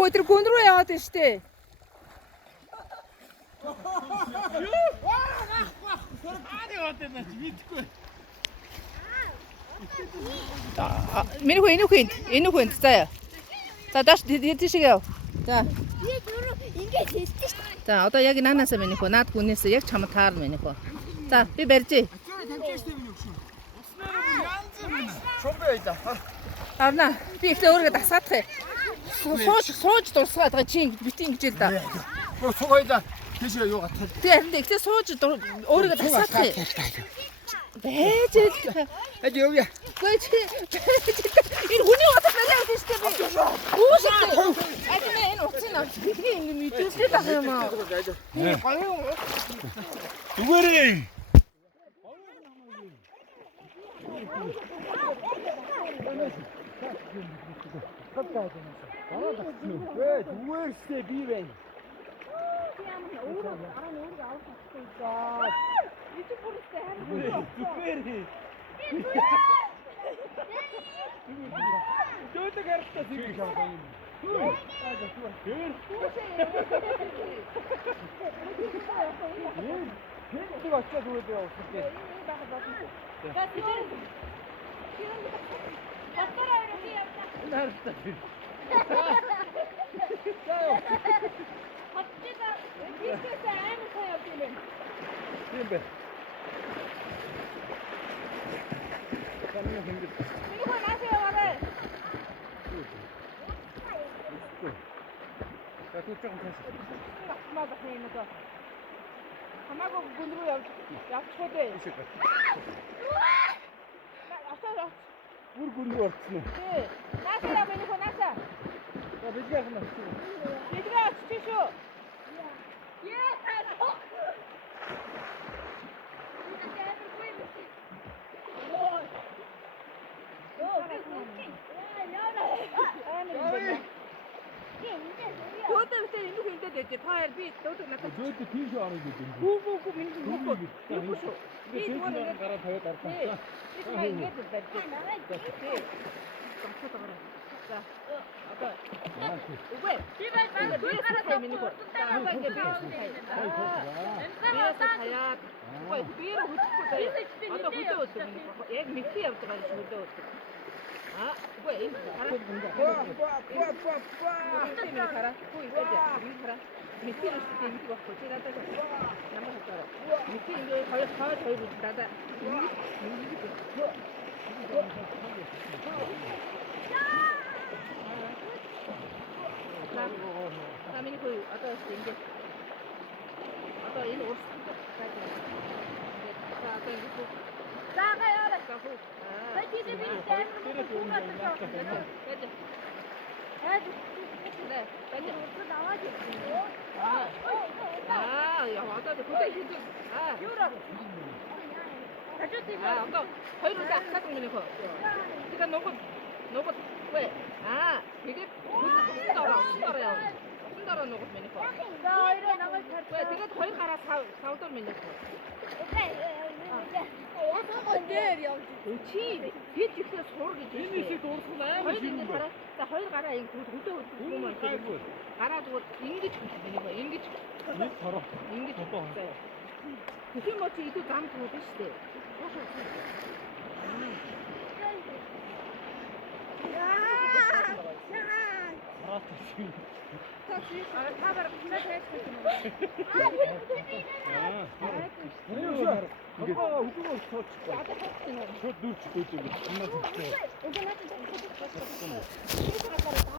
Өдөр гүн рүү яваад байна штэ. Миний хөө энэ хүнд заяа. За даш тийшээ яв. За. Ингээд хэлсэн шүү дээ. За одоо яг наанасаа миний хөө наад хүнээс яг чамд таар миний хөө. За би барьжээ. Авна. Би ихлэ өөргөө дасаадах юм. Сууж дурсгаад байгаа чи ингэж бити ингэж л да. Суугайлаа. Тийшээ юу гатал. Тэгээ харин ихлэ сууж өөргөө дасаадах юм. Бэж л. Эд явъя. Гүй чи. Энэ хүний утас байлаа гэж тийм би. Үүсээ. Ажмаа энэ утсын авч бидний ингэ мэдүүлээд байгаа юм аа. Зүгээрээ. Зүгээрээ би байна. Зүгээрээ. Дөөдөг харагдаа зүг шаваа юм. Тэг очиад үедээ явуулчих. Хамаагүй гүн рүү явчихгүй дээ. Бүр гүн рүү орсон уу? Тий. Наасаа яа миний хөө наасаа. За бидгээ хана. Бидгээ очиж шүү. Дөөдөө битээ энэ хүнтэй дэж таяр би дөөдөг надад. Дөөдөө тийш орно гэдэг юм. Гүү миний нүгөө. Юу шүү. Би зүгээр гараа тавиад ардсан. би зүгээр ингэж барьж. Гомцоо таараа. За. Одоо. Үгүй. Би гараа миний хөө. Одоо ингэ би. Хаяа. Үгүй би хөтлөхгүй байна. Одоо хөдөө. Яг мэдээ явж байгаа юм хөдөө. Үгүй энэ хараа. Энэ хараа. Үгүй энэ хараа. Мэдээ үстэй энэ баггүй. Тэр надад намайг хатаа. Мэдээ ингэ хоёр надад. Намайг хөө одоо ингэ. Одоо энэ урсгал байгаа. Одоо ингэ. Заага яараа. Бэтгий би тэр одоо хөдөө хийдэг. Юураа. Одоо хоёр удаа ахсаад юм нөхөө. Тэгээ ногод вэ? Тэгээд усан дараа яа. Усан дараа ногод минь нөхөө. Хоёроо намайг Вэ тэгээд хоёр гараа савдор минь нөхөө. Дээр явж. Чи бид ихлээр суур гэж. Энэсээ дуурсан амар Хоёр ингэ гараа. За хоёр гараа ингэ хөдөө юм аа. Гараа зүгээр ингэж хэлсэн нөхөө. Ингэж. нэг тарах. Ингэж одоо. Тэхим моч идүү зам тууд шүү дээ. Хабар надад хэлсэн юм. Ингээд хөгөө цоочихгүй. Шууд дүүрч гүйж юм. Уг нь надад